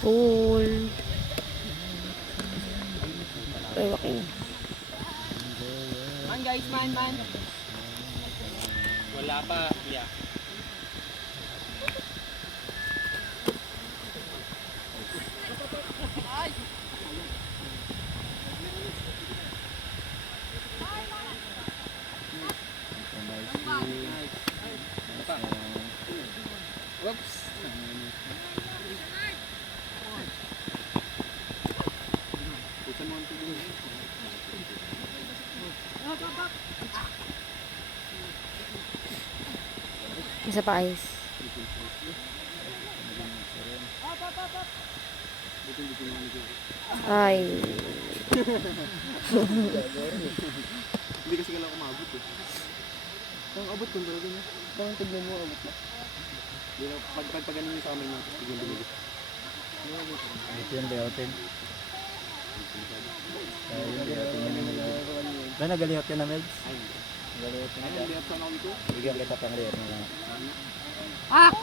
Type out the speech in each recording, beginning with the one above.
Hold. Ay, waking. Man guys, man. Wala pa, yeah. Whoops. Isa pa ice. Ay. Hindi kasi kailangan kumabot eh. Kung abot kung talaga niya. Kung tignan mo, abot na. Pag ganun yung sa amin natin, tignan mo. Ito yung layoutin. Ba nag-layout ka na, Meds? Ay, Nag-layout ka na. layout sana ako dito. Bigyan kita pang layout na lang. Up!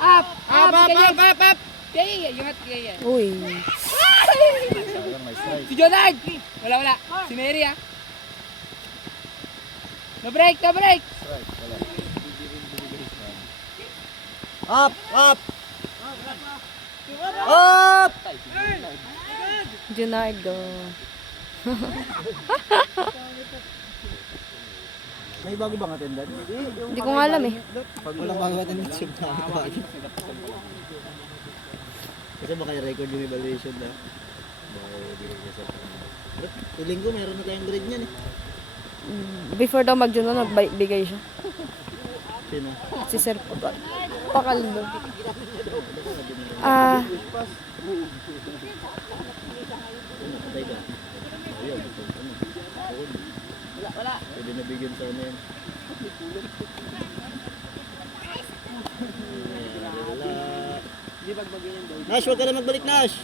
Kaya, yan. Uy. Sayang, may strike. Si Jonard! Wala. Si Mary ah. No break! Strike, wala. Up! Junardo. May bago bang attendant? Hindi ko nga alam eh. Pag walang bago attendant, sub na ako. Kasi baka i-record yung evaluation na. Baka i-record sa tuling ko, meron na tayong grade niyan eh. Before daw mag-Juno, nagbigay siya. Sino? Si Sir Pakaldo. Nakatay ka. Ayun, wala. Pwede nabigyan sa ano yan. Wala. Nash, huwag ka na magbalik, Nash!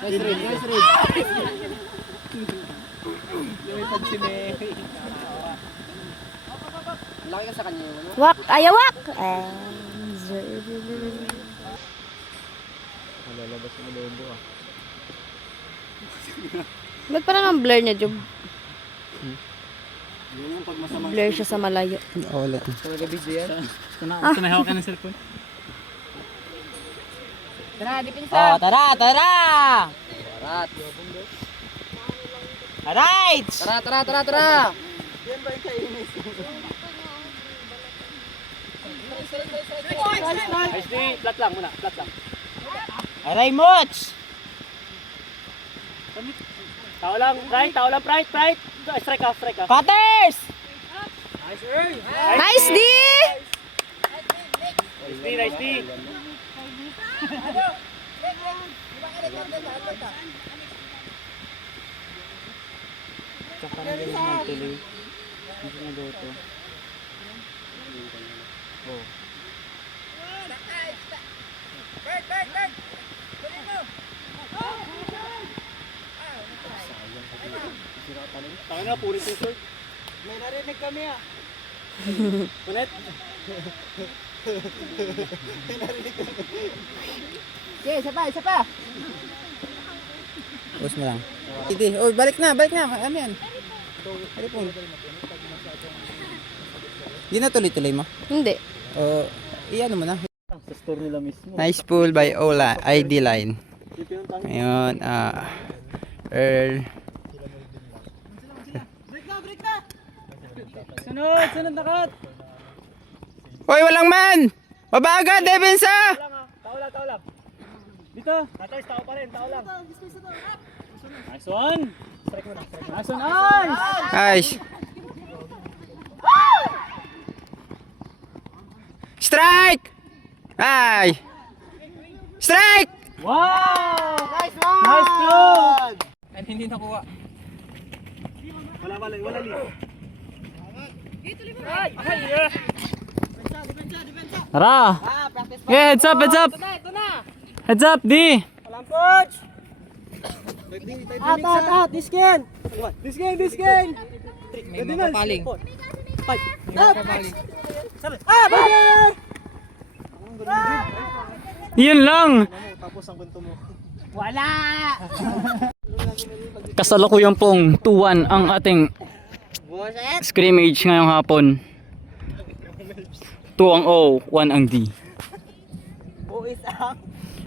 Ayun lang. Nice read. Yung pag si Mary. Laki ka sa kanya yung ano? Wak! Ayawak! Malalabas yung lobo ah. Ba't pa naman blur niya, Job? Yung pag masama. Blur siya sa malayo. Wala. Talaga video yan? Sanahaw ka ng cellphone. Tara, dipinsa! Oh, tara! Alright! Tara! Nice day, flat lang muna, flat lang. Aray, Moch! Tao lang, right. Strike ka. Cutters! Nice, early. Nice D! Nice D. Tsaka na rin magtuloy. Hindi na doto. Oh. Tanga na, puri yung short. May narinig kami ah. Ulit. Okay, isa pa. Pause mo lang. Hindi. Oh, balik na. Ano yan? Telepon. Hindi na tuloy-tuloy mo? Hindi. Iyan mo na. Sa store nila mismo. Nice pull by Ola, ID line. Ngayon, Earl. Sunod na cut. Hoy, walang man! Mabaga, Depensa! Tao lang. Dito. Tatay, tao pa rin, tao lang. Nice one. Strike mo na. Nice one, Nice! Strike! Ay! Strike! Wow! Nice throw! And hindi nakuha. Wala li. Tara! Yeah, heads up! Heads up, D! Walang coach! Out! Diskin! May mapapaling. fight. Yun lang. Tapos ang kwento mo. Kasalukuyan pong 2-1 ang ating scrimmage ngayong hapon. 2 ang O, 1 ang D.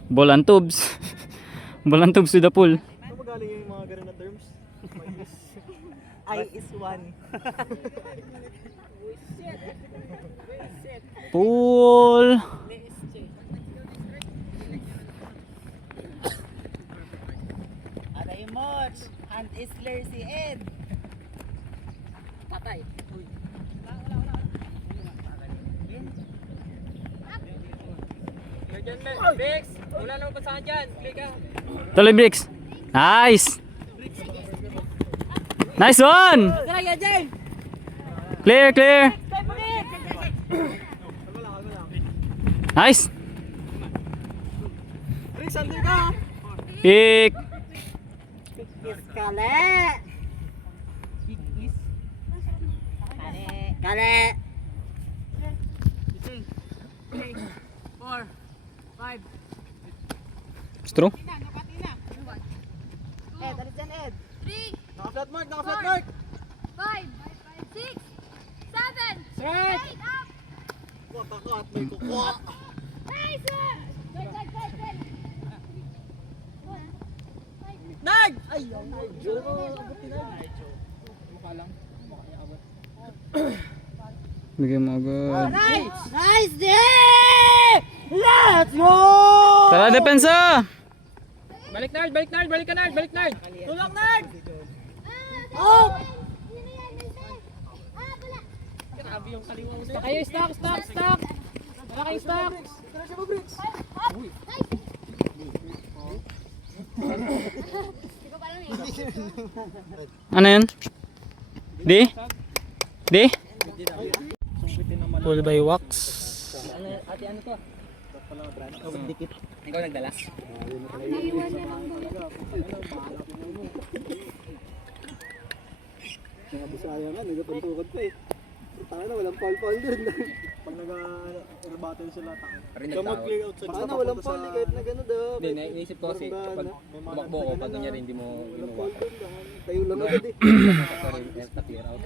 Bolantubs. Bolantubs to the pool. Ano magaling yung mga ganun na terms? I is one. Pool. Aray Moch, Hand Isler si Ed. Patay. Tuloy bricks. Nice. Nice one. Clear, clear. Nice. Bricks, under ka! Pick. Kale. Kale. Stro. Ed, alis dyan Ed. Naka-flat mark, naka-flat mark! 5, 6, 7, Straight. 8, up! Watakat, may kukuha! Nice! Side. Nag! Bigyan mo agad. Nice! Nice D! Let's go! Tara, depensa. Tulak Nard! Oh! Kayo, stock! Wala kayo stock! Ano yun? Di? Di? Full by wax. Ate, ano to? Ikaw nagdala? Mga busaya nga, nagkatuntukod pa eh. Tanga na, walang foul dun. Pag nag-battle sila, tanga. Kaya mag-clear out sa basta walang foul eh, kahit na gano'n daw. Hindi, naisip ko kasi kapag tumakbo ko, pag ganyan hindi mo Walang ginawa. foul dun, tayo lang agad eh. Na-clear out.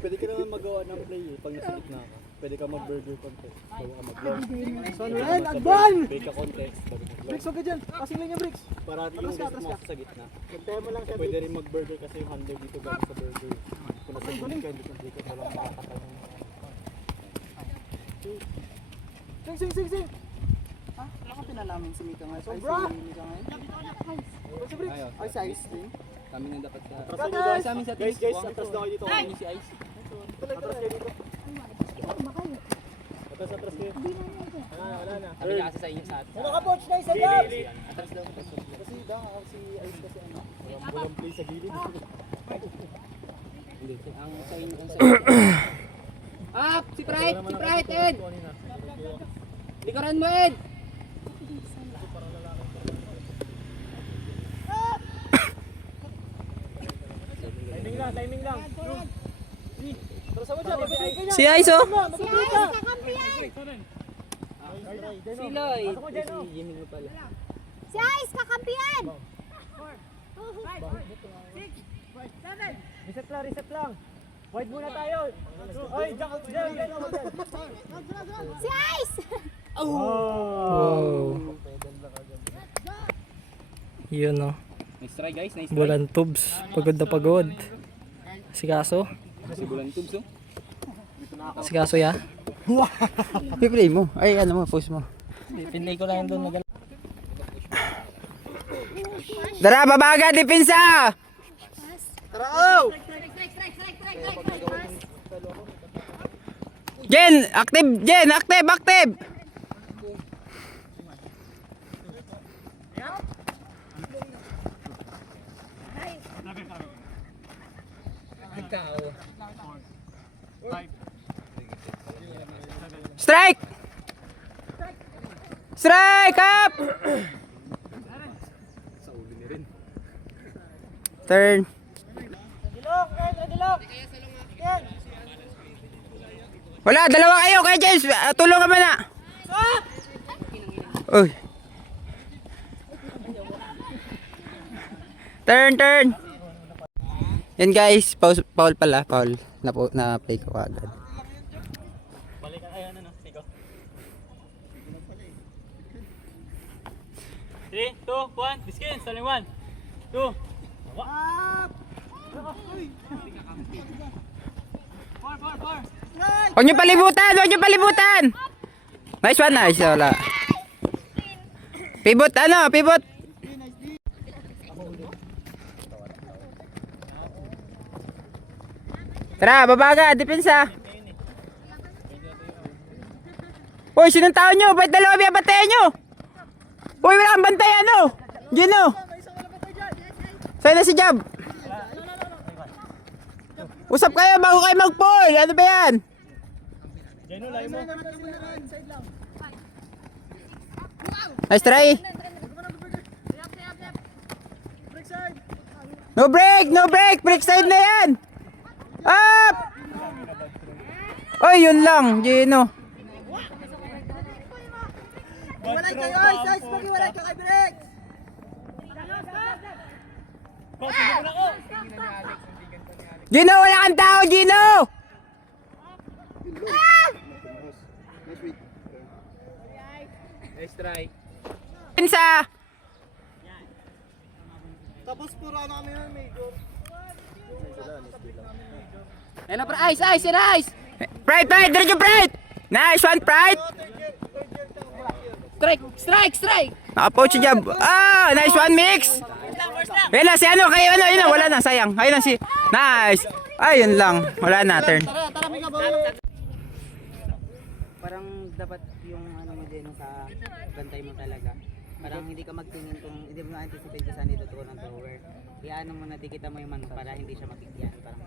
Pwede ka naman magawa ng play eh, pag nasa gitna ka. Pwede ka mag-burger contest, bago ka mag-vlog. Saan rin? Agban! Bake ka contest, bago mag-vlog. Bricks, huwag ka dyan! Kasing lang yung bricks! Para yung gusto mo sa gitna. Kaya mo lang siya. Pwede rin mag-burger kasi yung handle dito galing sa burger. Kung nasa gitna ka, hindi ka walang makakatay. Sing! Wala ka pinalamin si Mika nga. Sobra! Si Bricks. Ay, sa ice din. Kami nang dapat sa... Atras kayo sa amin sa guys, atras na kayo dito. Kami si Ice. Atras kayo dito. Atras kayo. Wala na. Sabi niya kasi sa inyo sa atin. Naka-pouch na isa dyan! Atras daw. Kasi daw, si Ice kasi ano. Walang play sa gilid. Hindi, ang sa inyo, ang sa inyo. Up! Si Pride, Ed! Likuran mo, Ed! Timing lang. Atras mo dyan, mabibigay ka niya. Si Ice oh. Si Ice, kakampiyan! Sila eh. Si Jimmy mo pala. Si Ice, kakampiyan! Reset lang. Wide muna tayo. Oy, diyan. Si Ice! Wow. Yun oh. Nice try guys, nice try. Bulan tubes. Pagod na pagod. Sikaso. Si Bulan Tubes oh. Sikaso ya. Piplay mo. Ay, ano mo, post mo. Pinlay ko lang doon. Tara, babaga, depensa! Tara, oh! Jen, active! Jen, active! Strike! Strike up! Turn. Wala, dalawa kayo kay James. Tulong ka na. Uy. Turn. Yan guys, foul pala, foul. Na play ko agad. Balikan kayo ano, Siko. 3, 2, 1, Biskin, starting 1, 2, Huwag niyo palibutan. Nice one, nice. Wala. Pivot. Tara, babaga, depensa. Uy, sinong tao nyo? Ba't dalawa biyabantayan nyo? Uy, wala kang bantayan, no? Gino. Sa'yo na si Jab. Usap kayo bago kayo mag-pull. Ano ba yan? Nice try. No break. Break side na yan. Up! Oy, yun lang, Gino. Walay kayo, Ice! Pag-iwalay ka kay Brex! Gino, wala kang tao, Gino! Nice try. Pensa! Tapos puro ano kami yun, may goal. Ayun na, Ice! Pride! Diretso, Pride! Nice one, Pride! Strike! Nakapoach si Jab. Ah, nice one, Mix! Ayun na, si ano, kayo ano, yun na, wala na, sayang. Ayun na si, nice! Ayun lang, wala na, turn. Parang dapat yung ano mo din sa bantay mo talaga. Parang hindi ka magtingin kung hindi mo na-anticipate kung saan dito ng thrower. Iano mo na dikita mo yung man para hindi siya mapigyan. Parang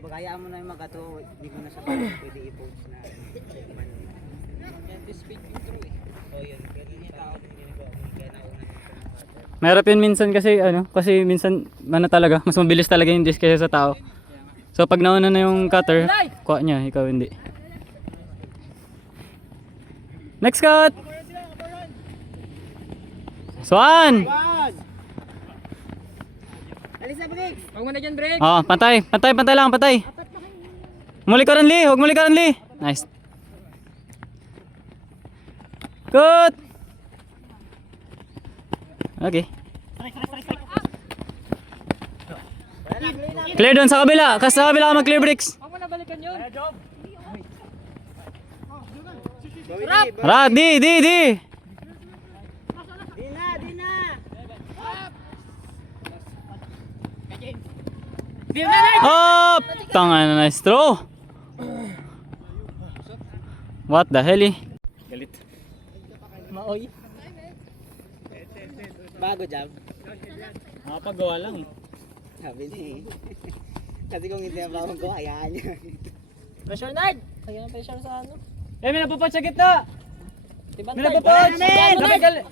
kung hayaan mo na yung mag-throw, hindi mo na siya pwede i-poach na man. Anticipate yung throw eh. O yun, ganun yung tao din ginagawa mo. Kaya nauna yung Mahirap yun minsan kasi minsan ano talaga, mas mabilis talaga yung disc kaysa sa tao. So pag nauna na yung cutter, kuha niya, ikaw hindi. Next cut! Swan! Alisa, Briggs! Huwag mo na dyan, break. Oh, pantay lang. Muli ka rin, Lee. Nice. Good! Okay. Clear doon sa kabila. Sa kabila ka mag-clear bricks. Huwag mo na balikan yun! Ra, di. Di na! Up! Tanga na, nice throw. What the hell eh? Galit. Maoy. Bago jab. Makapagawa lang eh. Sabi niya eh. Kasi kung hindi ang bawang ko, hayaan niya. Pressure, Nard! Kaya na pressure sa ano. Eh, may napapot sa gitna! Tiban, May Nard! napapot!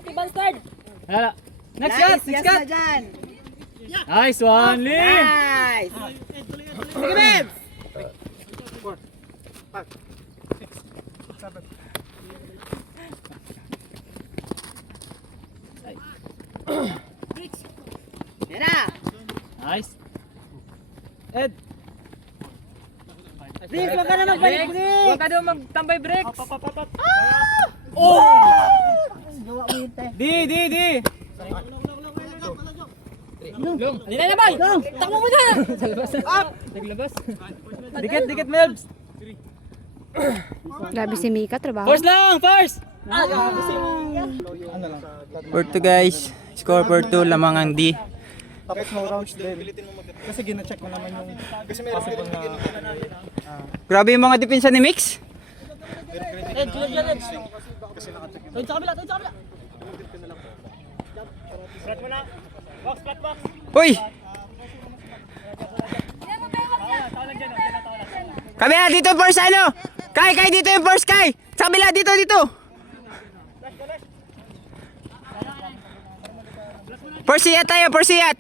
Tiban, Nard! Hala. Next cut! Yes na dyan! Nice one, Lee! Nice! Sige, Bebs! Yan na! Nice. Ed! Briggs, huwag ka na magbalik, Briggs! Huwag ka daw magtambay, breaks. Di! Hindi na bay! Takbo mo na! Naglabas. Dikit, Melbs! Grabe si Mika, trabaho. First lang! First! 4-2 guys. Score 4-2, lamang ang D. Tapos no rounds din. Kasi gina-check mo naman yung possible na... Grabe yung mga depensa ni Mix. Ed, clear, Ed. Ed, sa kabila! Uy! Kabila dito first ano? Kai dito yung first Kai! Sa kabila dito! Persiyat tayo, persiyat!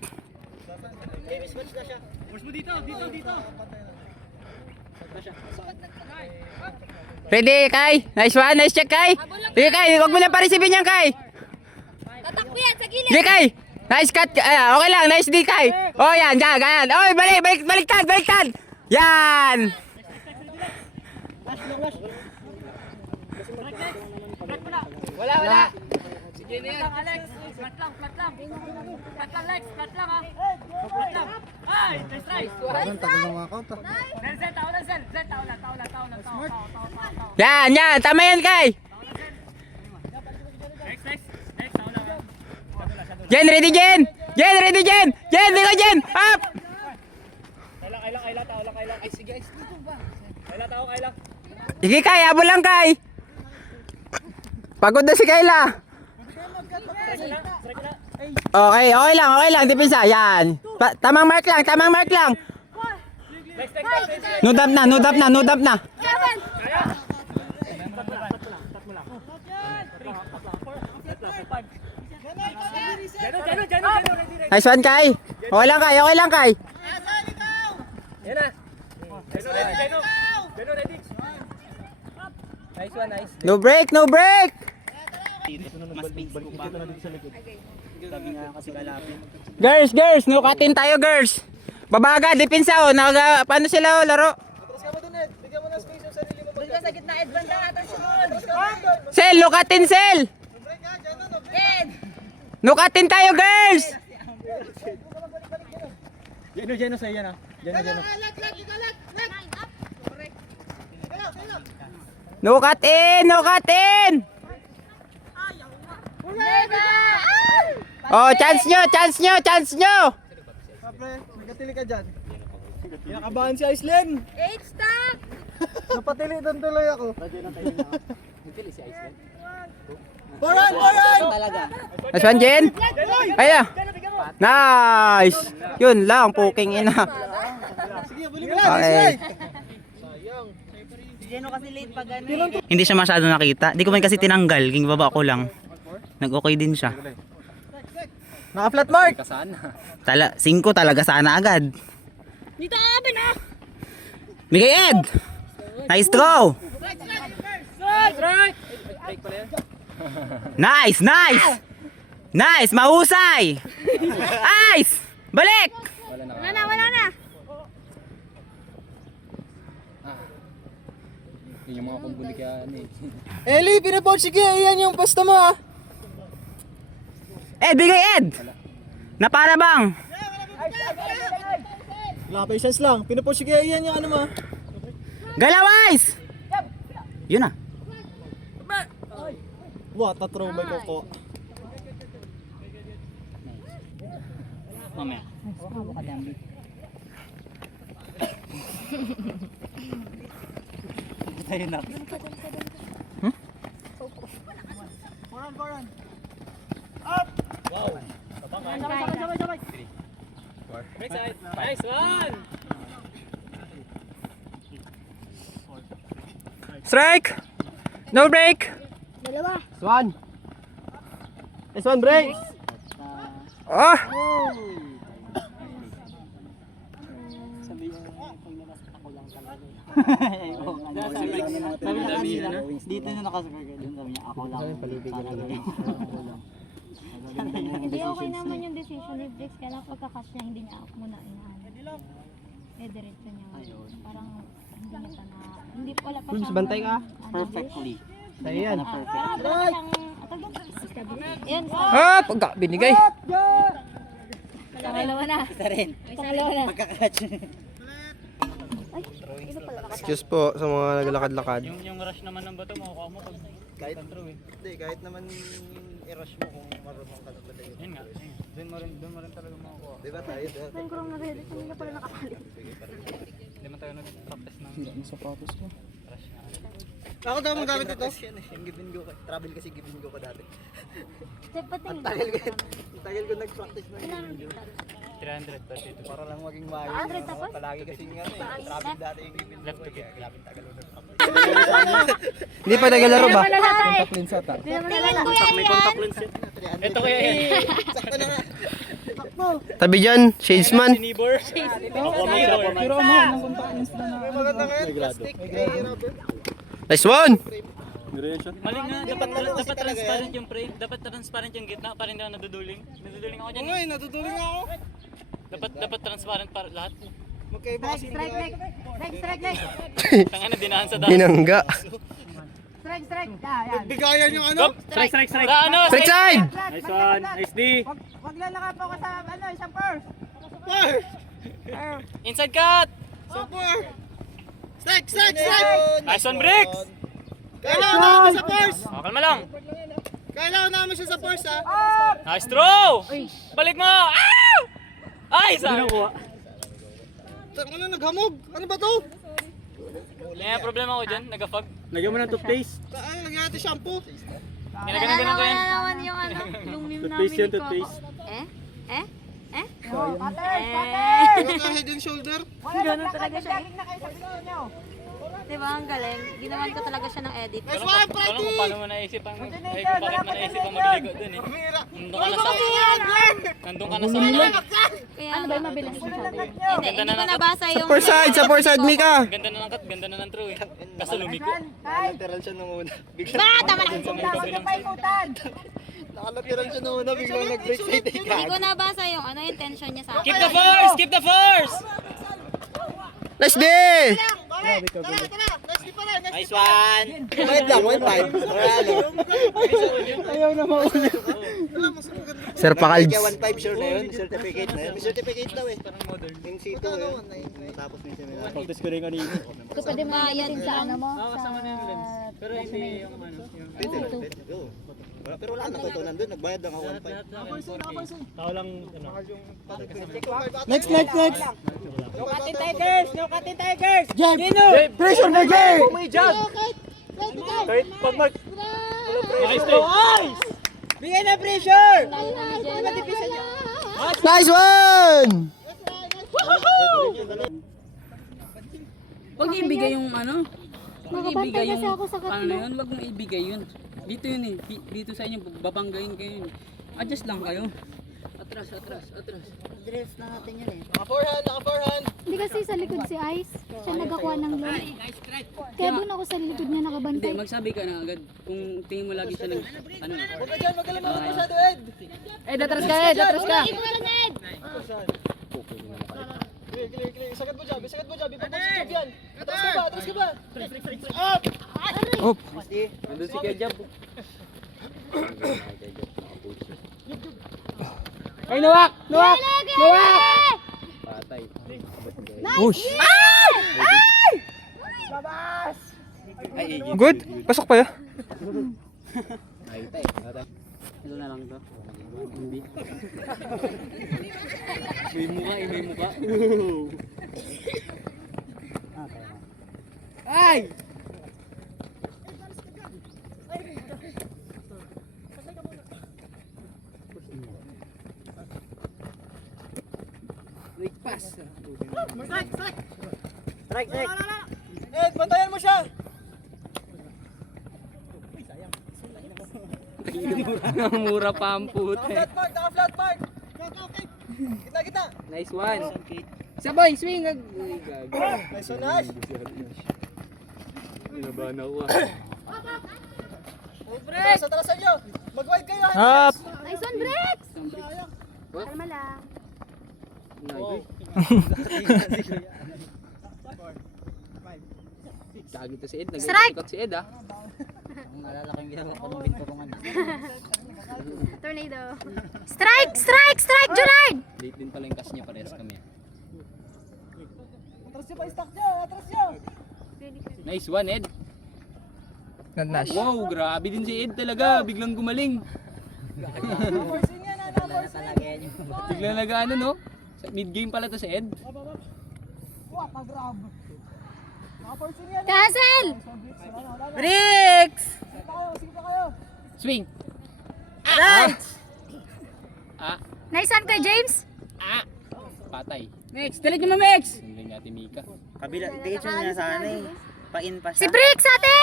Ready, Kai? Nice one, nice check, Kai. Sige, Kai, huwag mo na parisipin yan, Kai. Tatakbo yan sa gilid. Sige, Kai. Nice cut. Okay lang, nice D, Kai. Oh, yan, yan, ganyan. Oh, baliktad. Yan. Wala. Sige na yan. Alex. Flat lang, Lex. Flat lang, ha. Flat lang. Ay, nice try. Parang tagal ng mga count. Zen, tao lang. Yan. Tama yan, Kai. Next, tao lang, ha. Jen, ready, Jen. Jen, dito, Jen. Up. Kayla, tao lang. Ay, sige, dito ba? Kayla. Sige, Kai, habol lang, Kai. Pagod na si Kayla. Okay lang, depensa. Yan. Tamang mark lang. No dump na. Nice one, Kai. Okay lang, Kai. Yan na. Jeno, ready. Nice one, nice. No break. Mas space ko pa. Sabi nga kasi kalapit. Girls, nukatin tayo, girls. Babaga, depensa, oh. Paano sila, oh, laro? Atras ka mo dun, Ed. Bigyan mo ng space yung sarili mo. Doon ka sa gitna, Ed. Banda natin sunod. Sel, nukatin, Sel. Ed! Nukatin tayo, girls. Jeno, sa'yo yan, ha. Jeno. Nukatin. Oh, chance nyo. Kapre, nagatili ka dyan. Kinakabahan si Aislinn. 8 stack! Napatili doon tuloy ako. Boran! Talaga. Nice one, Jen. Ayan. Nice. Yun lang, puking ina. Sige, buli mo lang. Okay. Jeno kasi late pag ano. Hindi siya masyado nakita. Di ko man kasi tinanggal. King baba ko lang. Nag-okay din siya. Naka-flat mark. Kasana. 5 talaga sana agad. Dito ka, Ben, oh! Miguel Ed! Nice throw! Nice! Mahusay! Nice! Balik! Wala na. Yun yung mga kumbuli kaya ano eh. Eli, pinapout. Sige, yan yung pwesto mo, ha. Ed, bigay Ed! Napara bang? Wala, patience lang. Pinapout. Sige, yan yung ano mo. Galawais! Yun na. What a throw by Coco. Mamaya. Tayo na. Boran. Next side. Nice one. Strike. No break. Dalawa. This one, break. Oh. Dito na nakasagay din sabi niya ako lang. Hindi okay naman yung decision ni Briggs. Kaya lang pagkakas niya, hindi niya ako muna inaano. Diretso niya. Parang hindi niya na... Hindi wala pa siyang... bantay ka? Perfectly. Sa'yo yan. Parang wala siyang... Yan, Ah, pagka binigay. pangalawa na. Isa rin. Pangalawa na. Pagkakatch. Excuse po sa mga naglalakad-lakad. Yung rush naman ng bato, makukuha mo pag Kahit hindi, kahit naman i-rush mo kung marunong ka na ba tayo. yun nga. Doon mo rin talaga makukuha. Di ba tayo? Ang kurong na ready. Hindi na pala nakakali. Hindi man tayo nag-practice ng sapatos ko. rush na. Ako daw mong gamit ito. Yung gibin ko, travel kasi gibin ko dati. Step patingin. Tagal ko nag-practice na gibin ko. 300 but ito. Para lang maging maayos. 100 tapos? Palagi kasi nga travel dati yung gibin ko. Left to get. Labing tagal ko nag-practice. Hindi pa naglaro ba? Tingin ko yan yan. Ito kaya yan. Sakto na nga. Tabi dyan, Shadesman. Neighbor. Ako may grado. Nice one! Mali nga, dapat transparent yung frame. Dapat transparent yung gitna para hindi ako naduduling. Naduduling ako dyan. Ay, natutuloy ako. Dapat transparent para lahat. Magkaiba kasi Tangina dinahan sa dahil. Binangga. bigayan yung ano? Strike. Sa ano? Strike side! Nice one, nice D. Inside cut! Super! Strike! Nice one, Bricks! Kailangan namin sa force! Kalma lang. Kailangan namin siya sa force ha! Nice throw! Balik mo! Ah! Ay, sayang. Ano naghamog? Ano ba to? May problema ko dyan, nagafag. Lagyan mo ng toothpaste. Ano nangyari shampoo? Ginaganan ko yan. naman yung ano, yung meme namin Toothpaste yun, ni Coco. toothpaste. Head and shoulder. Ganun talaga siya. Diba, ang galing. Ginawan ko talaga siya ng edit. Nice one, Alam ko Freddy! paano mo naisip ang kung bakit mo naisip ang magligo dun eh. Nandun ka na sa Ano ba yung mabilis na sabi? Hindi, hindi ko nabasa yung... Sa four side, Mika. Ganda na ng cut, ganda na ng throw eh. Kaso lumiko. Nakalateral siya nung una. Ba, tama na! Nakalateral siya nung una. Biglang nag-break sa Hindi ko nabasa yung ano, intention niya sa Keep akin. the force! Keep the force! Nice day! Nice one! Bayad lang, 1-5. Ayaw na mauna. Sir Pakalds. Kaya 1-5 sure na yun, certificate na yun. May certificate daw eh. Yung C2 yun. Matapos na yung seminar. Practice ko rin kanina. Ito pwede mo yan sa ano mo? Pero hindi yung ano. Pwede, pwede. Go. Pero wala na natutunan doon, nagbayad lang ako 1-5. Tao lang, ano. Next! No cutting tigers! Pressure mo, Jay! Kahit pag mag... Nice throw! Bigay na pressure! Nice one! Huwag ibigay yung ano. Huwag ibigay yung kasi ako sa ano yun. Huwag mong ibigay yun. Dito yun eh. Dito sa inyo, babanggain kayo yun. Adjust lang kayo. Atras. Dress na natin yun eh. Naka-forehand! Hindi kasi sa likod si Ice, siya nagakuha ng load. Kaya doon ako sa likod niya Hindi, nakabantay. magsabi ka na agad. Kung tingin mo lagi siya ng ano. Huwag ka dyan, magaling mo masyado, Ed! Atras ka. Clear. Sagad mo, Jabi. Papag si Jab yan. Atras ka ba? Nandun si Kejab. Ay, Nuwak! Patay. Push! Good? Pasok pa ya? Ito na lang to. Hindi. May mukha. Ay! Ed, bantayan mo siya! Mura pa ang puti. Naka-flat mark! Kita! Nice one. Sabay, swing. Nice one, Ash! Pinabahan ako Atarasan nyo! Mag-wide kayo, Up! Nice one, Bricks! Kalma lang. Lagi to si Ed. Strike! Nag-ikot si Ed ah. Ang alala ko yung ginawa ko ng binturungan. Tornado. Strike! Junard! Late din pala yung cash niya. Parehas kami. Atras nyo pa, stock nyo! Atras nyo! Nice one, Ed. Nagnash. Wow, grabe din si Ed talaga. Biglang gumaling. Forcing yan, Talaga yan yung... Biglang nag-ano no? Mid-game pala to si Ed. Wah, pag-grab! Naka-forcing yan! Cancel! Bricks! Sige pa kayo! Swing. Right! Nice one kay James! Patay. Mix! Delete mo, Mix! Sundin ni Ate Mika. Kabila, dikit siya niya sa ano eh. Pa-in pa Si siya. Bricks, ate!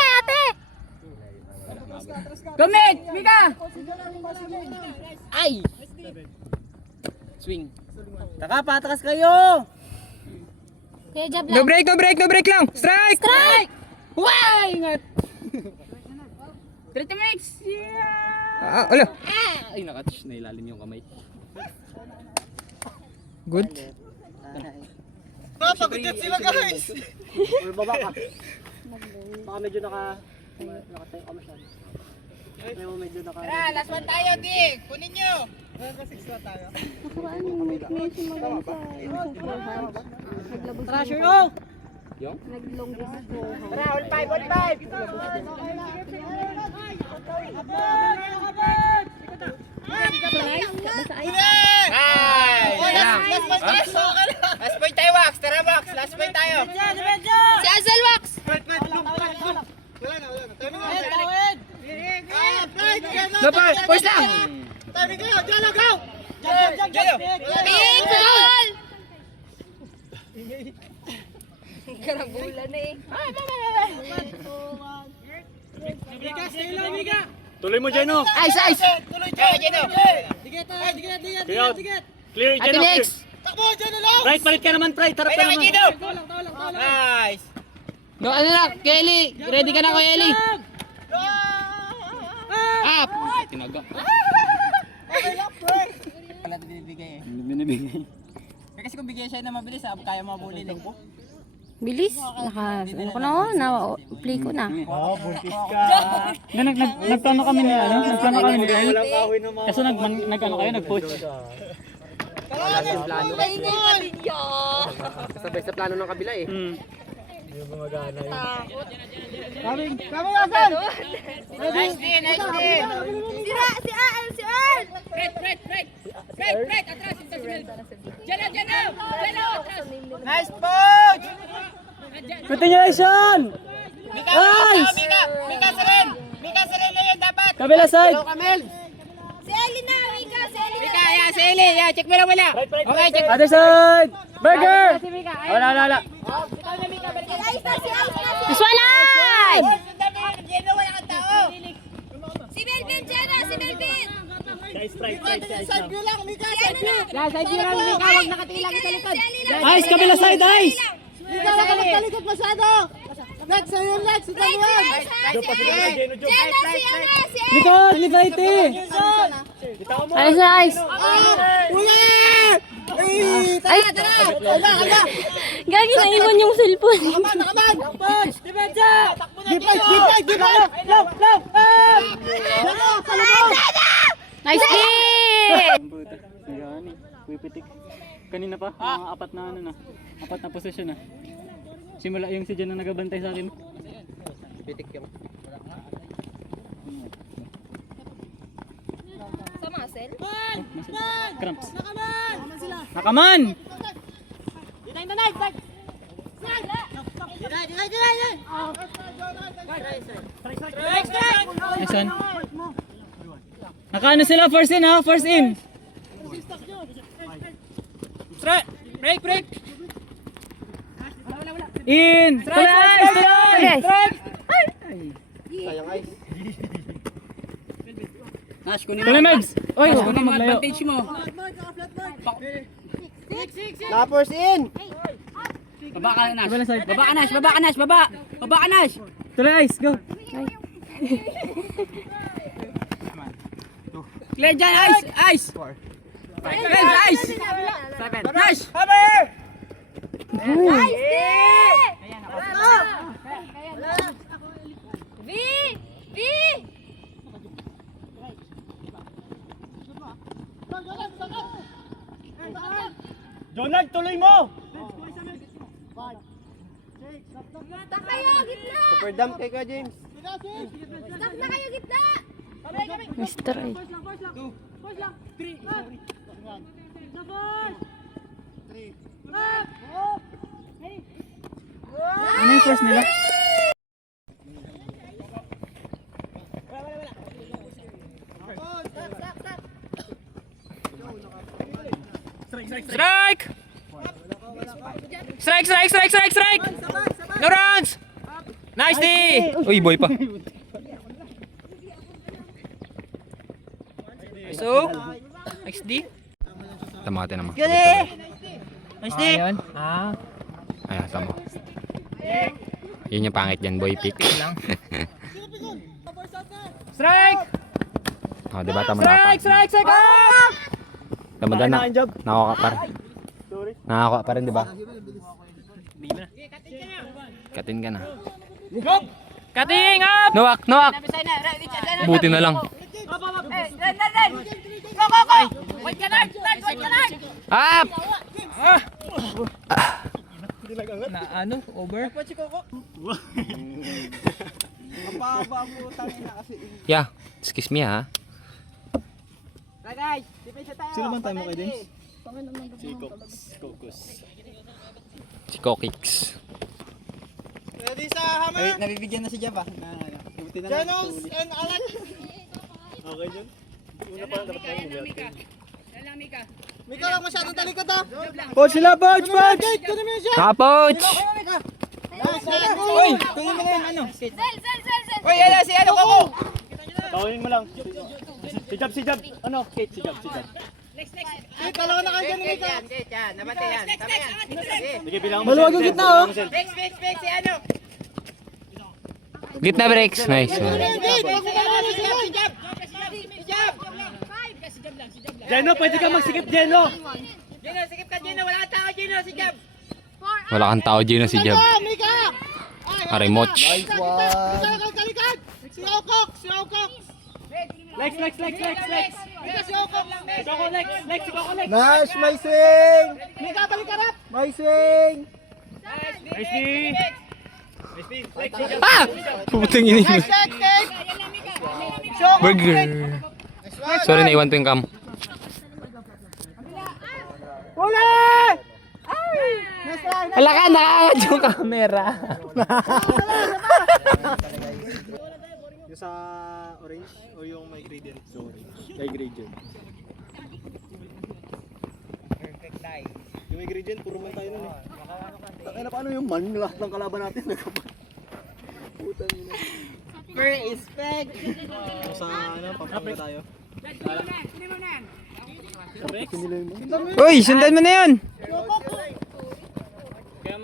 Wala mabot. Go, Mix! Mika! Ay! Swing. Taka, patras kayo! Kaya jab No lang. break, no break, no break lang. Strike! Strike! Wow! Ingat! 30 minutes! Yeah! Ala. Ay, nakatouch na ilalim yung kamay. Good. Papagutit sila guys! Or baba ka. Baka medyo nakatayo ka masyado. Pero medyo naka... Tara, last one tayo, Di! Kunin nyo! Thrasher go! Nag-long distance po. Tara, all five, all five! Last point tayo, Wax! Tara, Wax! Last point tayo! Si Azel Wax! Dapat, push lang. Big goal! Karabulan na eh. Tuloy mo, Jeno! Ice, ice! Tuloy tayo, Jeno! Clear! Clear, Ate Jeno! Lex! Right, palit ka naman, Pride! Harap ka Kaya naman! Jeno! Nice! No, ano na, Kelly! Ready ka na, Kuya Eli? Up! Tinaga. Wala ito binibigay eh. Binibigay. Kasi kung bigay siya na mabilis, kaya mabuli lang po. Bilis. Ano ko na play ko na. Oh, buntis ka! Nagplano kami ni ano? Nagplano kami ni Gael. Walang kahoy naman. Kaso nag-ano kayo, nag-push. Sabay sa plano ng kabila eh. Hindi gumagana yun. Nice din, nice din! Si Earl! Fred, atras, ito si Mel. Jeno, atras. Nice poach! Continuation! Mika, Mika! Mika Seren! Mika Seren na yun dapat! Kabila side! Si Ellie na! Wika! Si Ellie Mika, yeah, si Eli! Yeah, check mo lang wala! Okay, check! Other side! Burger! Wala. Si Ice na! Si Ice na! This one ay! Jeno, wala kang tao! Si Melvin! Jenna! Si Melvin! Guys, Pride, Pride, Pride na. Si ano na? Side view lang, Mika! Huwag nakatilang sa likod! Si Ellie lang! Ice, kabila side, Ice! Mika! Wala ka magtalikod masyado! Next! Ayun! Next! Si Taiwan! Jump pa sila kay Jeno, jump! Jenna! Si ano? Si Ellie! Likod, Liberty! Bitawan mo! Ayos na, ayos. Ay! Gagi, naiwan yung cellphone. Nice game! Puipitik. Kanina pa, mga apat na posisyon na. Simula yung si Jen na nagabantay sa akin. Pitik yung. Sa muscle? Cramps. Nakaman! Asan? Nakaano sila? First in ha? First in! Break! In! Strike! Nash, kunin Tuloy, Mebs! Oy, kunin mo advantage mo. Lappers in! Baba ka, Nash. Kabila side. Baba ka, Nash. Baba ka, Nash. Tuloy, Ice! Go! Clear dyan, Ice. Ice. Ice. Nash. V! V! Jonald, tuloy mo! Stop kayo! Gitna! Super dump kay ka, James. Stop na kayo! Gitna! Mister ay. Ano yung first nila? Strike! Strike! No runs! Nice D! Uy, boy pa. So, XD. Tama natin naman. Nice day! Ayan, tama. Yun yung pangit dyan, boy pick. Strike! Oh, diba? Tama na. Strike! Tama na. Nakakuha pa rin. Nakakuha pa rin, diba? Katin ka na. Cutting up! Nuwak! Buti na lang. Up! Na ano? Over? Yeah, excuse me ha. Sino man tayo mo kay James? Si Cocos. Si Kokix. Ay, nabibigyan na si Jab ah. Janos and Alex! Okay dyan? Una pa lang dapat tayo nila. Mika lang masyadong talikod ah! Poach sila! Poach! Kunin mo yun siya! Naka-pouch! Uy! Tingin mo na yung ano? Uy, yan na si ano ko! Tawagin mo lang. Si Jab! Ano? Kate, si Jab. Kate, kala ko na kayo dyan, Mika! Yan, nabate yan. Tama yan. Sige, bilang mo. Maluwag yung gitna oh! Fix, si ano? Gitna breaks. Nice. Jeno, pwede ka magsikip, Jeno! Gino, sikip ka Gino. Wala kang tao Gino, si Jab. Wala kang tao dyan na si Jab. Arimoch. Si Okok! Lex! Nice, may swing! Mika, balik ka rap! May swing! Ah! Puputing ini. Burger. Sorry, naiwan ko yung cam. Wala ka, nakaangat yung camera. Yung sa orange o yung may gradient? Sorry. May gradient. Perfect die. Yung may gradient, puro man tayo nun eh. Takay na paano yung man? Lahat ng kalaban natin putang ina. Respect. Sa ano, papunta tayo. Uy, sundan mo na yun!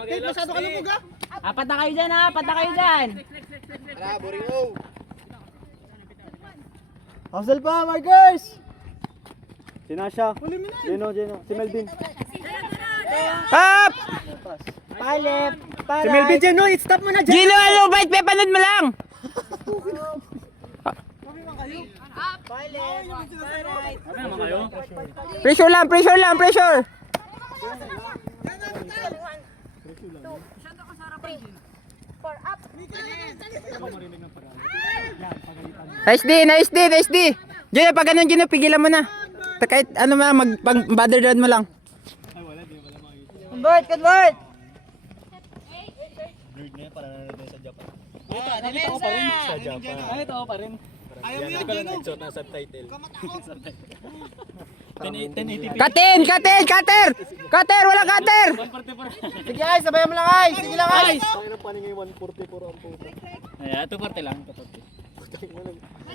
Kate, masyado ka lumog ah! Apat na kayo dyan ha! Apat na kayo dyan! Hustle pa, Marcus! Si Nasha. Jeno. Si Melvin. Up! Si Melvin, Jeno, stop mo na, Jeno! Gino, alubait! Pepanood mo lang! Pressure lang! Nice D! Gino, pag ganun Gino, pigilan mo na. Kahit ano na, mag-bother down mo lang. Convert! Nerd na yan, para nanonood sa Japan. Ako pa rin sa Japan. Kahit ako pa rin. Ayaw mo yun, Jeno! Nagsuot ng subtitle. Cutter! Wala cutter! Sige guys, sabayan mo lang guys! Sige lang guys! Kaya na paning yung 144 ang puto. Ayan, ito parte lang.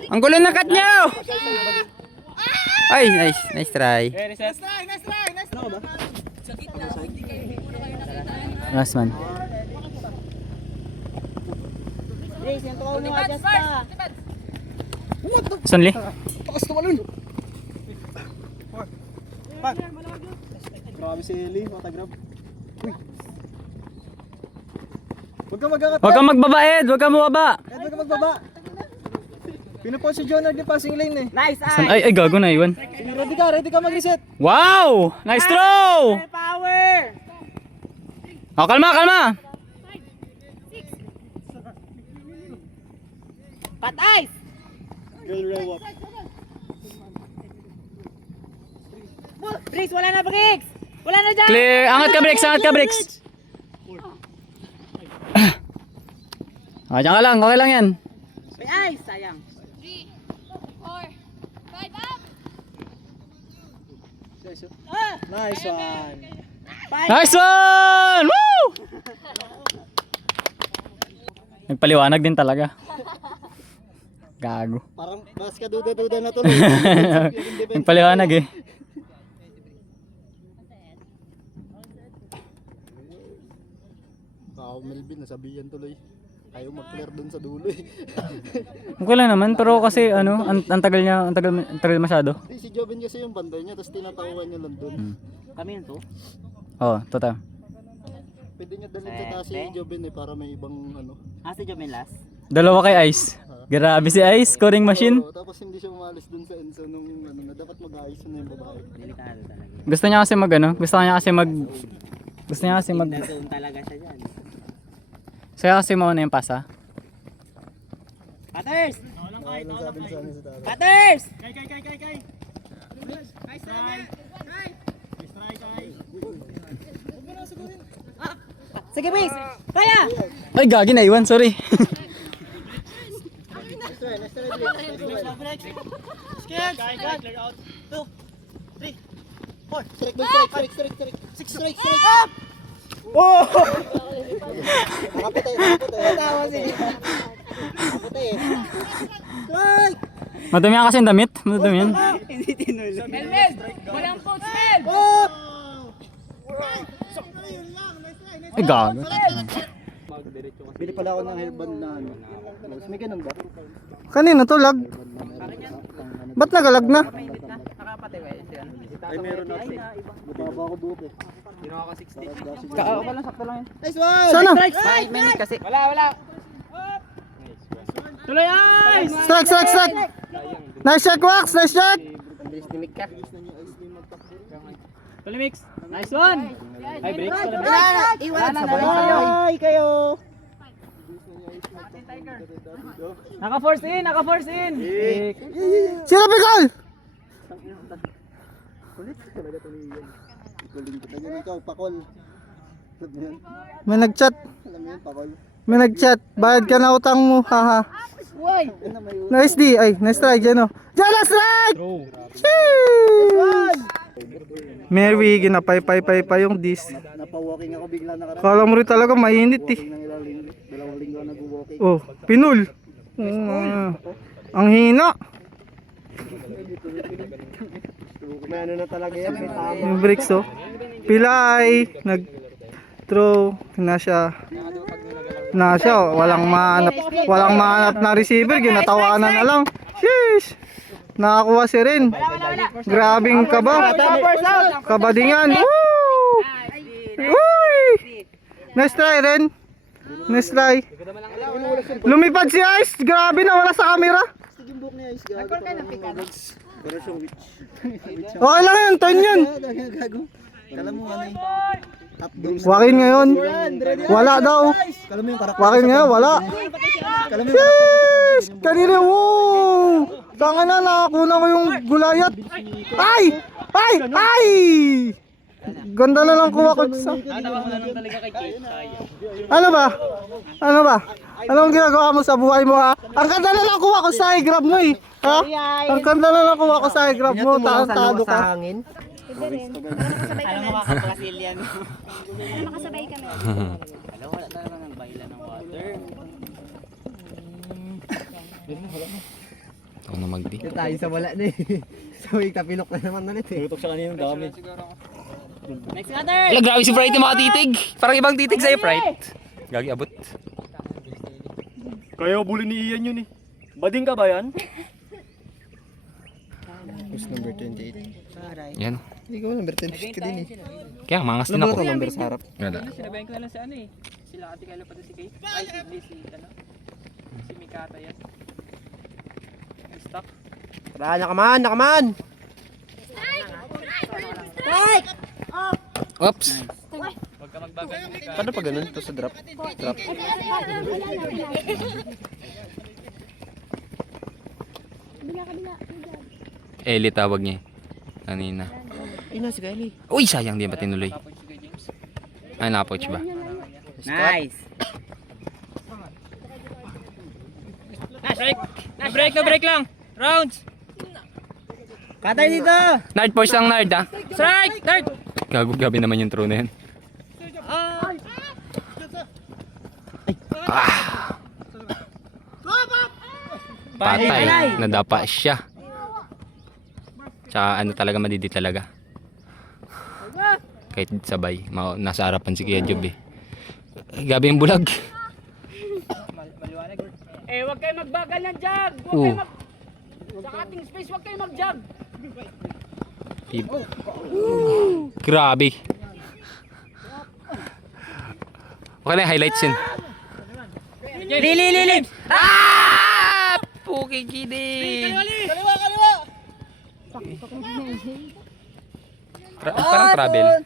Ang gulo ng cut nyo! Ay, nice try. Reset. Last man. Sanli? Takas tumalun! Grabe si Eli, matagrab. Uy! Huwag kang mag-angat! Huwag kang magbaba, Ed! Huwag kang mababa! Huwag kang magbaba! Pinapon si Jonard yung passing lane eh. Nice Ay, gago na iwan. Sige, ready ka mag-reset. Wow! Nice throw! power. Oh, kalma! Patay. Girl rev up. Briggs, wala na Briggs. Wala na dyan. Clear! Angat ka, Bricks! Diyan ka lang, okay lang yan. Ay, sayang. 3, 4, 5 up! Nice one. Nice one! Woo! Nagpaliwanag din talaga. Gago. Parang mas ka duda na to. Nagpaliwanag eh. Melvin, nasabihan tuloy. Ayaw mag-clear dun sa dulo eh. Okay lang naman, pero kasi ano, ang tagal niya, ang tagal masyado. Hindi, si Joven kasi yung banday niya, tapos tinatawhan niya lang dun. Kami yun to. Oo, totoo. Pwede niya dalhin sa taas si Joven eh, para may ibang ano. Si Jomelas. Dalawa kay Ice. Grabe si Ice, scoring machine. Oo, tapos hindi siya umalis dun sa Enzo nung ano na dapat mag-ayos na yung babae. Delikado talaga. Gusto niya kasi mag ano, gusto niya kasi mag Nag-zone talaga siya dyan. Saya kasi mauna yung pasa. Cutters! Anong sabi sa amin sa taas? Cutters! Sige, Bis! Kaya! Ay, gagi na iwan, sorry. Oh! Nakapatay. Tawa siya. Nakapatay eh. Madumi yan kasi yung damit. Madumi yan. Mel! Walang coach, Mel! Ay, gago. Bili pala ako ng hairband na ano. Mas may ganun ba? Kanina to, lag. Ba't nagalag na? Ay meron na. Baba ako buhok eh. Okay lang, sakto lang yun. Nice one! Sana? 5 minutes kasi. Wala. Tuloy Ice! Strike! Nice check, Wax! Nice check! Tuloy Mix. Nice one! Ay, breaks. Iwan sa sabay kayo! Naka-force in! Sino Bicol? Galing kita yun ikaw, pakol. Alam mo yun? May nag-chat. Alam mo yun, pakol. May nag-chat. Bayad ka na utang mo, haha. Nice D. Ay, nice try, Jeno. Jeno, strike! Sheesh! Mary, ginapay-pay-pay pa yung dis. Napawalking ako bigla nakaraan. Kala mo rin talaga mainit eh. Ng ilang linggo. 2 linggo nag-walking. Oh, pinul. Ang hina. May ano na talaga yan, may tama. Yung bricks oh. Pilay. Nag-throw. Nasya, oh. Walang mahanap na receiver. Ginatawanan na lang. Sheesh. Nakakuha si Ren. Grabing kaba. Kabadingan. Woo! Uy! Nice try, Ren. Nice try. Lumipad si Ice. Grabe na, wala sa camera. Sige yung buhok ni Ice, gago. Pero siyang witch. Okay lang yun, turn yun. Gago. Kala mo ano eh. Top dogs. Wakin ngayon. Wala daw. Kala mo yung karakter. Wakin ngayon, wala. Kala mo yung karakter. Sheesh! Kanina, wow! Tanga na, nakakuha ko yung gulayat. Ay! Ay! Ay! Ganda na lang kuha ko sa... Ano ba? Anong ginagawa mo sa buhay mo ha? Ang ganda na lang kuha ko sa grab mo eh. Ha? Ang ganda na lang kuha ko sa grab mo. Tado ka. Alam mo makakapasil yan. Makasabay kami. Alam, wala talaga ng bailan ng water. Ako na magdi. Tayo sa wala na eh. So, tapilok na naman ulit eh. Tutok sa kanina yung dami. Next cutter! Ala, grabe si Pride yung mga titig. Parang ibang titig sa'yo, Pride. Gagi, abot. Kaya bully ni Ian yun eh. Bading ka ba yan? Who's number 28? Yan. Ikaw number 28 ka din eh. Kaya, mangas din ako. number sa harap? Wala. Sinabayan ko na lang sa ano eh. Sila Ate Carlo pati si Kate. Ay, si Mikata yan. Stop. Tara, nakaman! Oops. Huwag ka magbagal. Paano pa ganun? Ito sa drop? Drop. Eli tawag niya. Kanina. Ina, si Kylie. Uy, sayang di ba tinuloy? Ay, na-approach ba? Nice! No break lang. Rounds. Cutter dito! Nard, force lang Nard ah. Strike! Third! Gago, gabi naman yung throw na yan. Patay. Nadapa siya. Tsaka ano talaga, madidi talaga. Kahit sabay. Nasa harapan si Kuya Job eh. Gabi yung bulag. Eh, huwag kayo magbagal ng jog. Huwag Oo. kayo mag... Sa ating space, huwag kayo mag-jog. Grabe. Okay na, highlights yun. Lili. Ah! Puki kidi. Parang travel.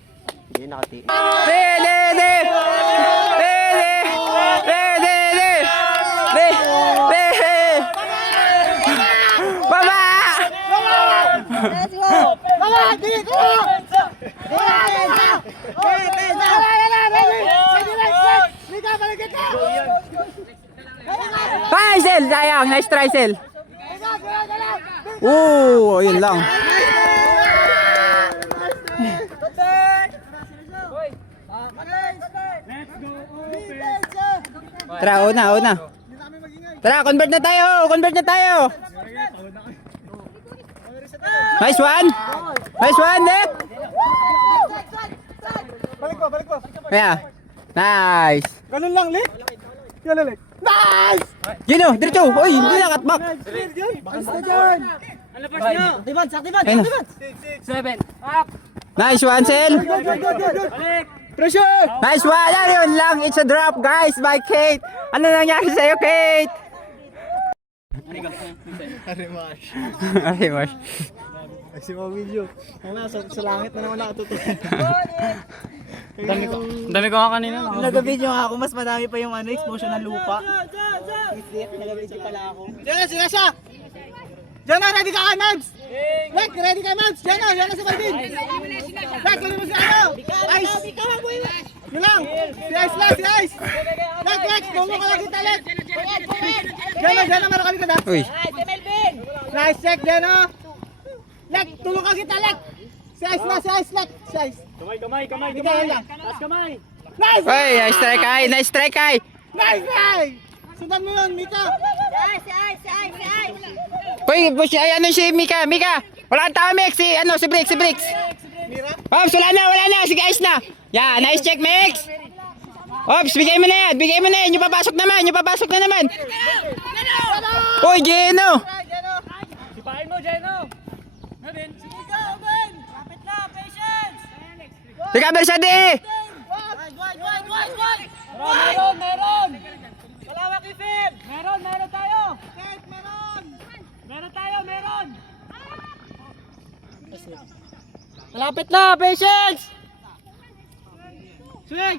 Baba! Ay, Sel! Sayang! Nice try, Sel! Yun lang. Tara, una. Tara, convert na tayo. Nice one, Nick. Balik mo. Yeah. Nice. Ganun lang, Lik. Ganun, Lik. Nice! Gino, diretso. Uy, hindi na cutback. Basta dyan! Ano first nyo? Ayun na. 7. Up. Nice one, Sel. Balik. Pressure! Nice one. Yun lang. It's a drop, guys, by Kate. Ano nangyari sa'yo, Kate? Arimash. Ay, si mga video. Sa langit na naman nakatutunan. Dami ko nga kanina. Nag-video nga ako, mas madami pa yung explosion ng lupa. Nag-video pala ako. Diyan na! Diyan na, ready ka kay Mabs! Lek, ready kay Mabs! Diyan na si Balvin! Lek, kunin mo si ano! Ice! Yun lang! Si Ice lang, si Ice! Lek, tumo ka lang kita, Lek! Diyan na, meron ka dito, Uy. Nice check, diyan na! Lek, tumo ka kita, Lek! Si Ice, Lek! Si Ice! Kamay! Taas kamay! Nice! Uy, nice strike, Kai. Nice, Kai! Sundan mo yun, Mika! Uy, ano si Mika? Wala kang tao, Mix. Si Bricks. Ops, wala na. Sige, ayos na. Yeah, nice check, Mix. Ops, bigay mo na yan. Yung papasok na naman. Uy, Gino. Sipahin mo, Jeno. Recover sa D. Meron! Kalawak i-field! Meron tayo! Meron! Malapit na! Patience! Swing!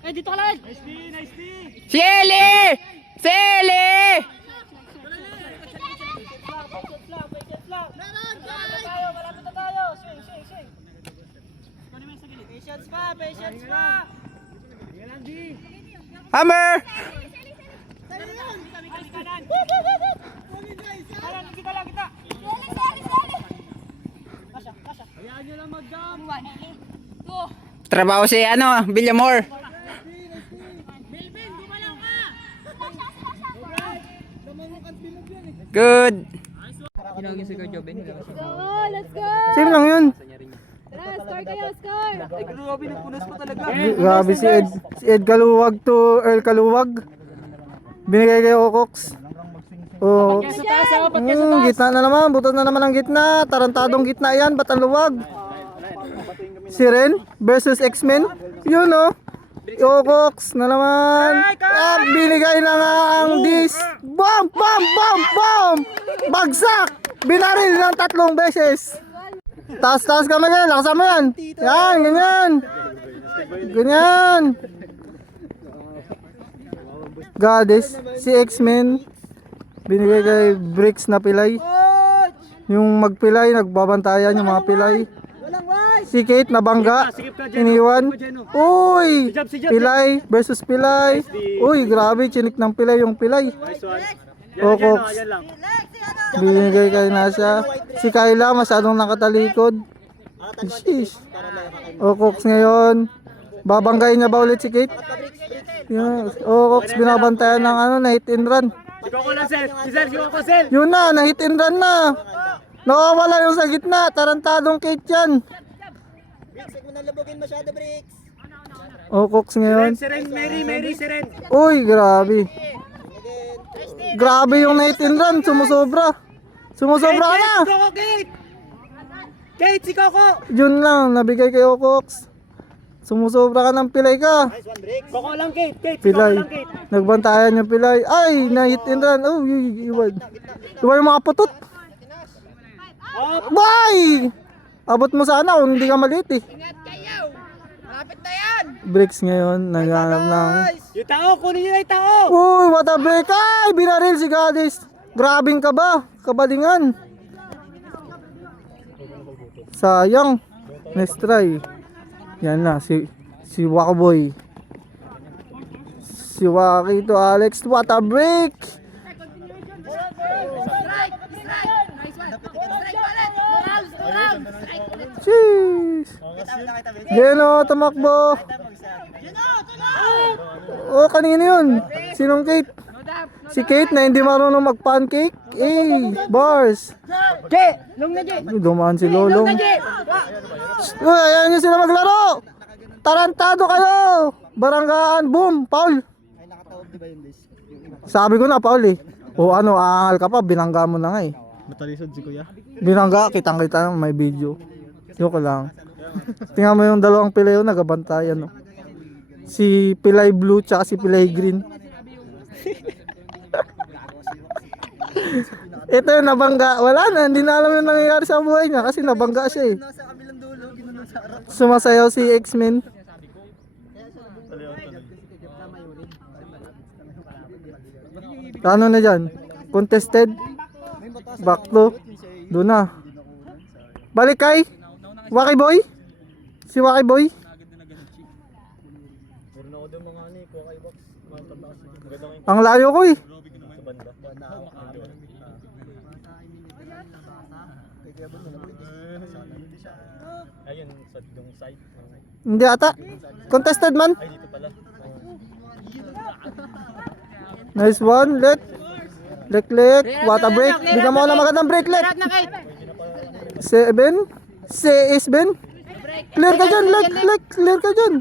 Eh, dito ka lang! Nice D! Si Eli. Malapit na tayo! Swing! Patience pa! Hammer. Kita! Hayaan nyo lang mag-jump! Trabaho si Villamor. Melvin, gumalaw ka! Good. Let's go! Same lang yun. Tara, score kayo, score! Grabe si Ed Kaluwag to Earl Kaluwag. Binigay kay Okox. Oh. Gitna na naman, butas na naman ang gitna. Tarantadong gitna yan, ba't ang luwag? Siren versus X-Men. Yun oh. Okox na naman. Binigay na nga ang dis. Bam! Bagsak! Binaril ng 3 beses. Taas kami yan, lakasan mo yan. Yan, ganyan. Goddess, si X-Men. Binigay kay Bricks na pilay. Yung magpilay, nagbabantayan yung mga pilay. Si Kate nabangga, iniwan. Uy, pilay versus pilay. Uy, grabe, chinik ng pilay yung pilay. Okox. Binigay kay Nasha. Si Kyla masyadong nakatalikod. Sheesh. Okox ngayon. Babanggayin niya ba ulit si Kate? Yeah. Okox binabantayan ng na hit and run. Yun na hit and run na. Nakawala yung sa gitna. Tarantadong Kate yan. Bricks, huwag mo nang labugin masyado, Bricks. Okox ngayon. Seren, Mary, Seren. Uy, grabe. Grabe yung night in run, sumusobra. Sumusobra ka na. Coco, Kate! Kate, si Coco! Yun lang, nabigay kay Okox. Sumusobra ka ng pilay ka. Coco lang, Kate. Kate, si Coco Pilay. lang, Kate. Nagbantayan yung pilay. Ay, night in run. Oh, iwan. Iwan yung mga putot. Bye! Abot mo sana kung hindi ka maliit eh. Breaks ngayon, naghanap ng... Yung tao, kunin nyo na yung tao! Uy, what a break! Ay, binaril si Gadis. Grabing kaba, kabalingan. Sayang. Next try. Yan na, si Wakaboy. Si Waki to Alex, what a break! Jeez! Geno, tumakbo! Oh, kanino yun? Sinong Kate? Si Kate na hindi marunong mag-pancake? Bars! Dumaan si Lolong. Uy, ayaw nyo sila maglaro! Tarantado kayo! Baranggaan, boom! Foul! Sabi ko na, foul eh. O ano, aangal ka pa, binangga mo na nga eh. Matalisod si Kuya. Binangga, kitang-kita may video. Joke lang. Tingnan mo yung dalawang pilay yung nagabantayan, no? Si Pilay Blue tsaka si Pilay Green. Ito yung nabangga. Wala na, hindi na alam yung nangyayari sa buhay niya kasi nabangga siya eh. Sumasayaw si X-Men. Ano na dyan? Contested? Back to? Doon na. Balik kay Waki Boy? Si Waki Boy? Ang layo ko eh. Ayun, sa yung side. Hindi ata. Contested man. Ay, dito pala. Nice one. Lek. What a break. Bigyan mo ako ng magandang break, Lek. 7. CS Ben. Clear ka dyan, Lek. Clear ka dyan.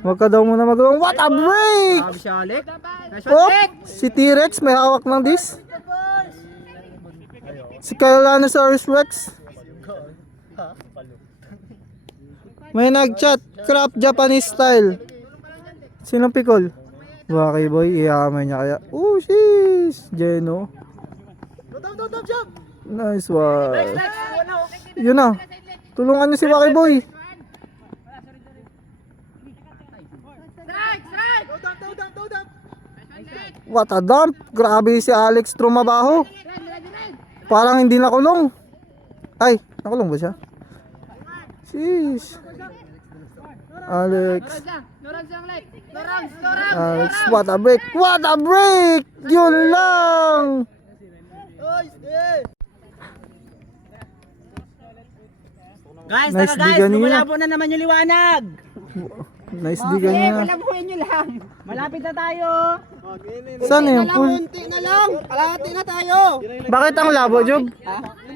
Huwag ka daw muna magawang. What a break! Oh, si T-Rex may hawak ng dis. Si Tyrannosaurus Rex. May nag-chat. Crap Japanese style. Sinong pikol? Waki Boy, iyakamay niya kaya. Oh, sheesh. Geno. Nice one. Yun na. Tulungan niyo si Waki Boy. What a dump. Grabe si Alex trumabaho. Parang hindi nakulong. Ay, nakulong ba siya? Sheesh. Alex, what a break! What a break! Yun lang! Guys, Nice taka guys, digan niyo. lumalabo na naman yung liwanag. Nice digan niya. Palabuhin nyo lang. Malapit na tayo. Saan yung pool? Kunti na lang. Kalahati na tayo. Bakit ang labo, Job?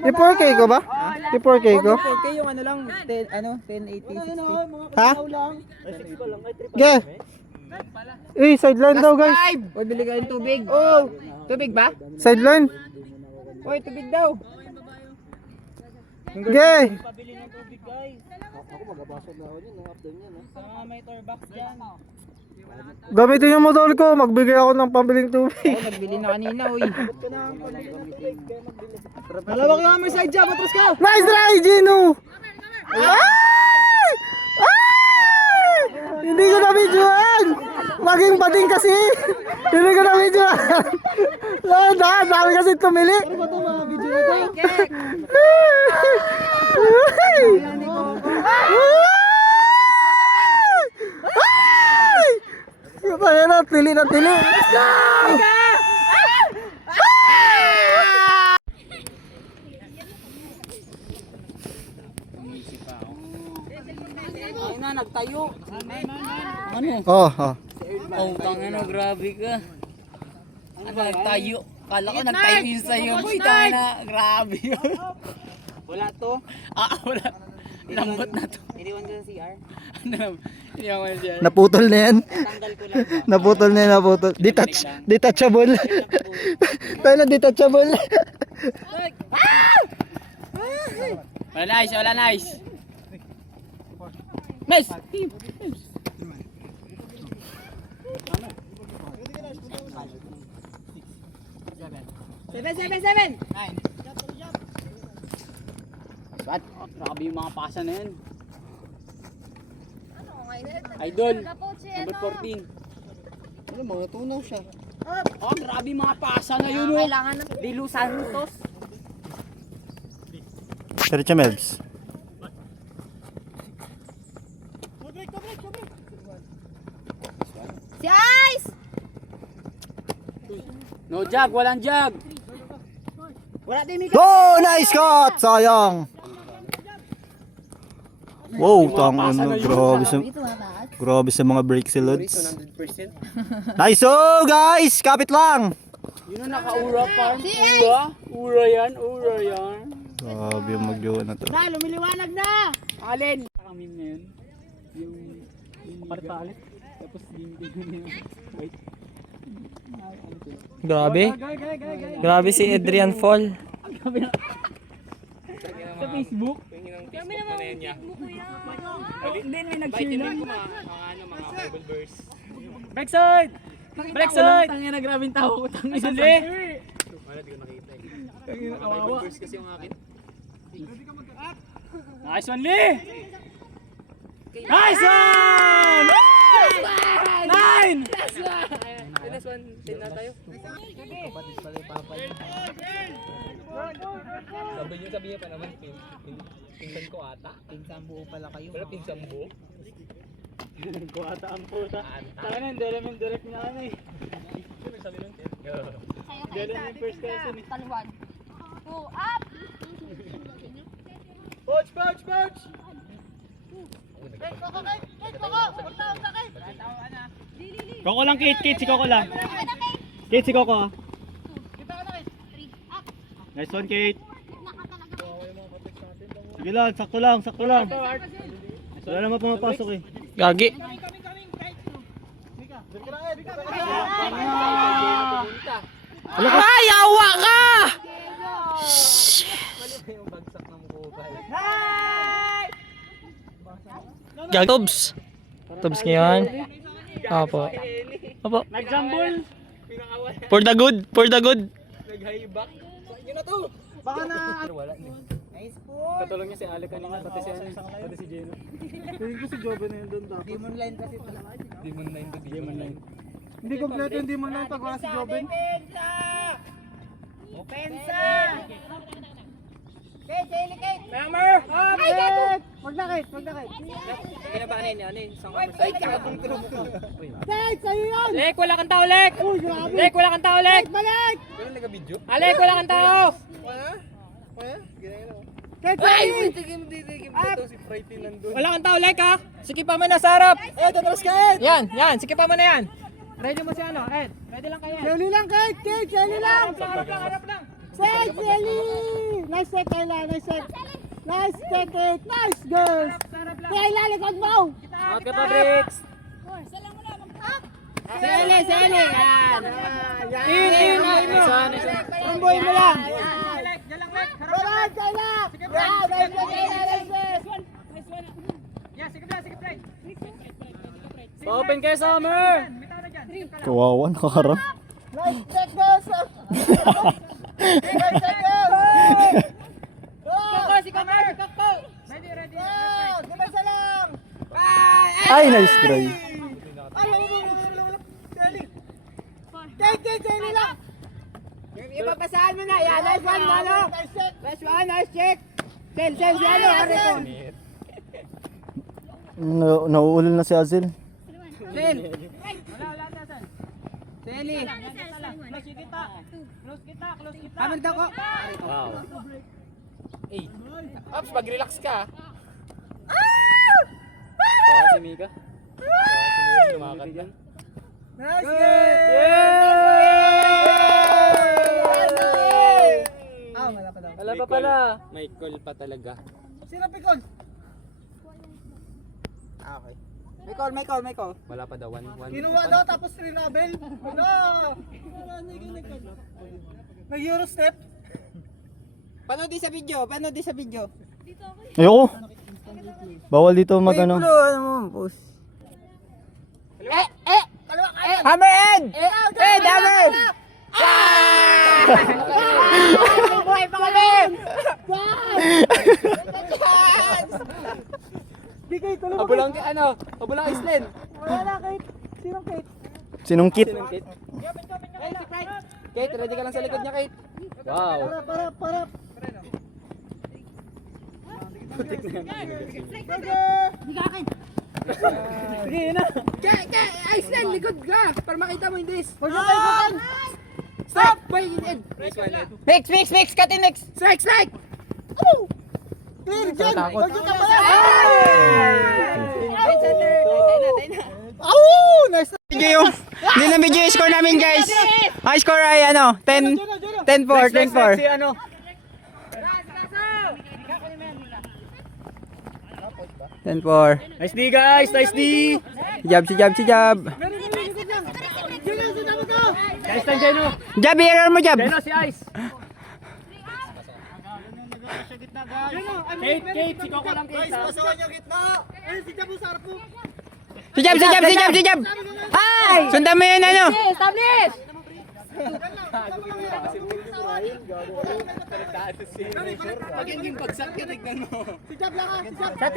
I-4K ko ba? I-4K ko? Okay, yung ano lang, 1080, 60. Ha? Ge! Eh, sideline daw guys. Uy, bili ka yung tubig. Oh, tubig ba? Sideline. Uy, tubig daw. Ge! May tourbox dyan. Gamitin yung motor ko, magbigay ako ng pambiling tubig. Nagbili na kanina, uy. Malawak lang may side job, atras ka! Nice try, Gino! Ay! Ay! Hindi ko na videoan! Maging bading kasi! Hindi ko na videoan! Dami kasi tumili! Ano ba ito mga video na ito? Kaya na, tili na tili! Let's go! Ay na, nagtayo. Oh. Oh, tangina, grabe ka. Ano, nagtayo. Kala ko nagtayo yun sa'yo. Boy, tangina, grabe yun. Wala to. Wala. Lambot na to. Iniwan ko sa CR. Hindi ako na siya. Naputol na yan. Tanggal ko lang. Naputol na yan, naputol. Detachable. Tayo na detachable. Wala nice, wala nice. Nice. Seven. What? Grabe yung mga pasa na yan. Idol, number 14. Ano, mga tunaw siya. Oh, grabe yung mga pasa na yun. Kailangan na Dilu Santos. Diretso, Melbs. Si Ice! No jug, walang jug. Oh, nice cut! Sayang. Wow, tama na. Grabe sa mga break si Lods. 100%. Nice, oh guys! Kapit lang! Yun ang naka-ura farm. Ura yan. Grabe yung mag-jowa na to. Lumiliwanag na! Alin? Kami na yun. Yung partalit. Tapos yung wait. Grabe. Grabe si Adrian Fall. Sa Facebook? Kami naman Facebook ko yan. Hindi may nag-share na. Mga Bible verse. Backside! Backside! Tangina na grabing tao ko. Tangina na. Wala, di ko nakita eh. Bible verse kasi yung akin. Nice one, Lee! Nice one! Nine! Last one, 10 na tayo. Sabi niyo pa naman, pinsan ko ata. Pinsang buo pala kayo. Wala pinsang buo. Ko ata ang puta. Saka na, hindi alam yung direct niya ano eh. Sabi nun, Hindi alam yung first question eh. Taluan. Go up! Pouch! Coco lang, Kate, si Coco lang. Kate, si Coco ah. Nice one, Kate. Sige lang, sakto lang. Wala naman pumapasok eh. Gagi. Ay, awa ka! Gagi. Tobs ngayon. Opo. Nag-jumble. For the good. Nag-high back. Yun na to! Baka na. Wala niya. Nice po! Katulong niya si Alec kanina, pati si Jeno. Tingin ko si Jobe na yun doon dapat. Demon line kasi ito. Demon line to Demon line. Hindi kompleto yung demon line pag wala si Joben. Pensa! Kate! Hammer! Ay, gato! Wag na Kate. Kinabahan niya, ano yun? Isang Ay, gato! Kate, sa'yo yan! Lek, wala kang tao, Lek! Lek, wala kang tao, Lek! Balik! Pero nag-video? Alek, wala kang tao! Kate, Ay! sa'yo! Tikim to si Frighty nandun. Wala kang tao, Lek, ha? Sikipan mo na sa harap! Tatras ka, Ed! Yan, sikipan mo na yan! Ready mo si ano, Ed? Ready lang kayo. Shelly lang, Kate! Shelly lang! Harap lang! Set, Shelly! Nice set, Kayla. Nice set, Kate. Nice, girls! Kayla, likod mo! Okay pa, Bricks! Shelly! Yan! In! Amboy mo lang! Alright, Kayla! Yan! Nice set, Kayla! Nice set! Open kayo, Summer! Kawawa, nakaharap. Nice set, girls! Nice set, girls! Koko, si Koko! Ready! Gumasa lang! Ay, nice try. Kate, Shelly lang! Ipapasahan mo na! Yan! Nice one, Malo! Nice set! Nice one! Nice check! Sel, si ano? Arizon! Nauulol na si Azel. Sel! Seli! Hammer daw ko! Wow. Hey. Ops, mag-relax ka. Bawa si Mika. Bawa si Mika, lumakad yan. Nice Wala pa pala. May call pa talaga. Sino pikon? Okay. May call. Wala pa daw. Kinuha daw tapos rinabel. Wala! Nag-Euro step. Panood din sa video. Ayoko. Bawal dito mag ano. Hammerhead! Hammerhead! Buhay pa kami! Abulang Island. Sinong kit? Kate, ready ka lang sa likod niya, Kate. Wow. Iceland, likod ka! Para makita mo yung this. Stop! Wait, Mix! Katin mix! Strike! Video yung hindi na video yung score namin guys. Ang score ay ano 10-4 10-4. Nice D, guys. Nice D. Si Jab. Guys, lang Jeno. Jab, error mo Jab. Jeno, si Ice. Kate, si Coco lang, Kate. Si Jab. Ay! Sundan mo yun ano. Establish!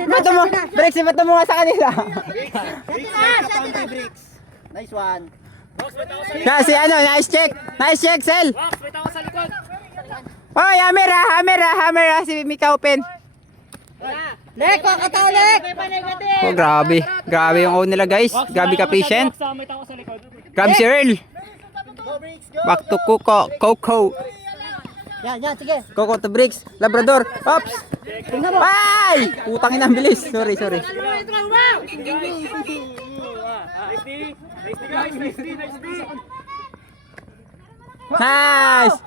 Bato mo. Breaks, bato mo nga sa kanila. Nice one. Kasi ano, nice check, Sel. Box, wait ako sa likod. Hoy, hammer si Mika open. Lek, kakataw, Lek! Oh, grabe yung own nila guys. Grabe ka patient. Box, wait ako sa likod. Grabe si Earl. Back to Coco. Yan, sige. Coco to Bricks. Labrador. Ops. Ay! Putangin ang bilis. Sorry. Nice D. Nice D, guys. Nice.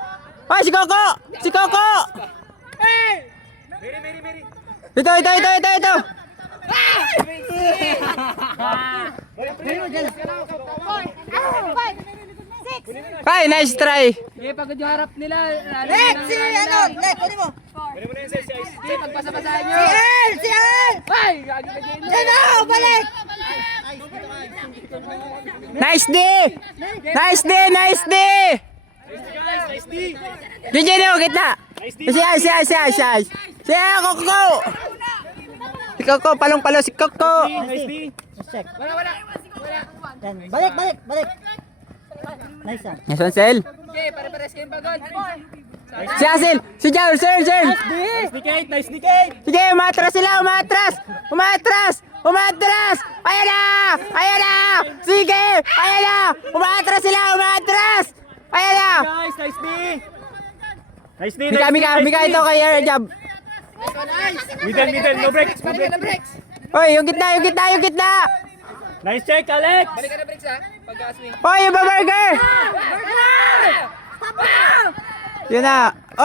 Ay, si Coco. Ito. Ay, nice try. Okay, pagod yung harap nila. Lek, kunin mo. Sige, pagpasa-pasahin nyo. Si El! Ay, gagi ka dyan. Jeno, balik! Nice D. DJ no, gitna. Si Ice. Si Coco. Si Coco, palong-palo si Coco. Nice D. Wala. Yan, balik. Nice one. Nice one, Sel. Okay, pare-pares kayong pagod. Si Asil. Si Jar, Sir. Nice D, Kate. Nice D, Kate. Sige, umatras sila. Ayan na. Sige. Ayan na. Umatras sila. Ayan na. Guys, nice D. Nice D, Mika ito kay Jab. Middle, no break. Balik ka na breaks. Hoy, yung gitna. Nice check, Alex. Balik ka na breaks ha. Pagka-swing. Hoy, yung burger. Yun na. Oh!